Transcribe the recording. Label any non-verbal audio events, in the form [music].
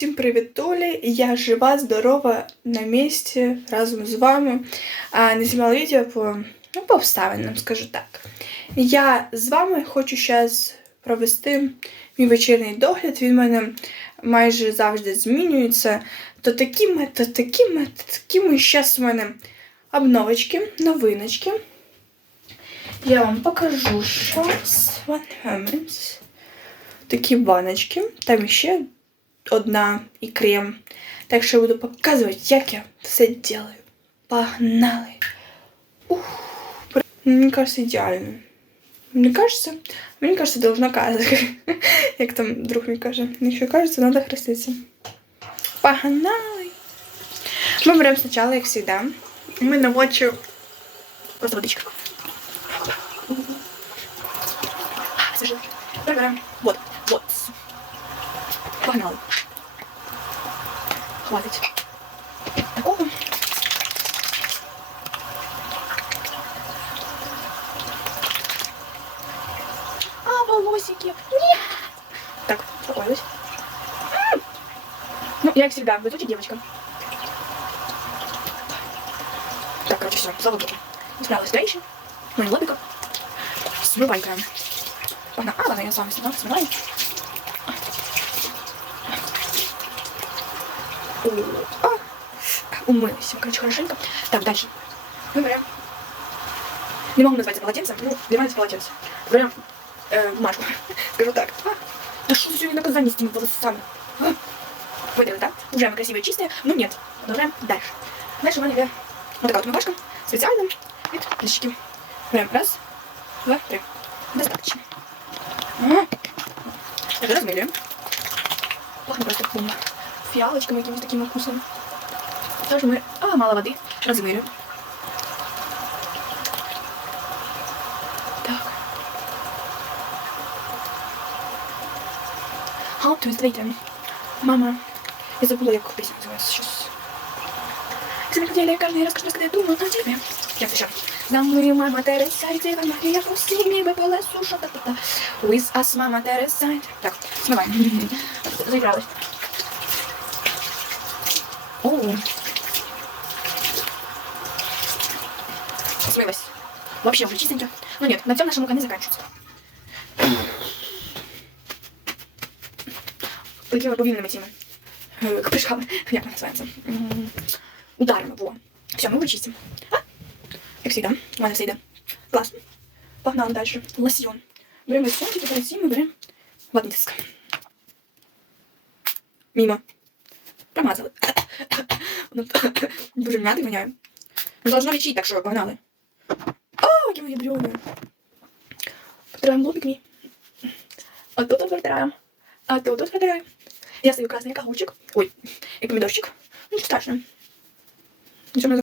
Всім привіт, Толі! Я жива, здорова, на місці разом з вами. Не знімала відео по, ну, по обставинам, скажу так. Я з вами хочу зараз провести мій вечірній догляд. Він в мене майже завжди змінюється. То такими, то такими, то такими. Зараз в мене обновочки, новиночки. Я вам покажу щас. One moment. Такі баночки. Там ще одна і крем. Так що я буду показувати, як я все делаю. Погнали. Ух, при- мені кажется, ідеально. Мені кажется, мені кажется, должна казати. [laughs] Як там друг мені каже, якщо кажется, надо хреститися. Погнали. Ми беремо спочатку, як завжди. Ми намочу просто водичка. А, Свежо. Тепер беремо воду. Вот. Погнали. Хватить. Такого. А, волосики. Нет. Так, успокоилась. Ну, я как всегда, везучая девочка. Так, короче, все, за лобиком. Не справилась да еще? Ну, не лобиком. Смывай прям. Погнали. А, ладно, я с вами снимаю, смываю. А, умылась. Короче, хорошенько. Так, дальше. Мы берем... Не могу назвать это полотенцем, ну, для меня это полотенце. Берем э, бумажку. [laughs] Скажу так. А, да что сегодня наказание с этими волосами? А? Выдрали, да? Уже мы красивые, чистые. Ну нет. Продолжаем дальше. Дальше у меня вот такая вот бумажка. Специальная. Вид листики. Берем раз, два, три. Достаточно. А. Размеряем. Пахнет просто бомба. Фиалочками какими-то такими вкусами. Также мы... А, мало воды. Размерю. Так. How to straighten. Мама. Я забыла, как песня называется сейчас. К деле каждый раз, когда я думаю о тебе. Я сначала. Замри, мама Тереса, Дева Мария, Руси, бы была суша, та та та With us, мама Тереса. Так, смываем. [laughs] Заигралась. О. Смылась. Вообще уже чистенько. Ну нет, на этом наши мука не заканчивается. Такими повільними цими е, кришками, як вони називаються, М, ударами, во. Все, ми вичистимо. А? Як завжди, у мене все йде. Класно. Погнали далі. Лосьйон. Беремо лосьйон, тільки перед цим ми беремо ватний диск. Мимо. Промазали. Воно дуже м'ятий воняє. Ну, Должно лечить, так що погнали. О, яке воно ядрене. Протираємо лобик мій. А тут от протираємо. А тут от протираємо. Я стою красний, як огурчик. Ой, як помідорчик. Ну, страшно. Нічого не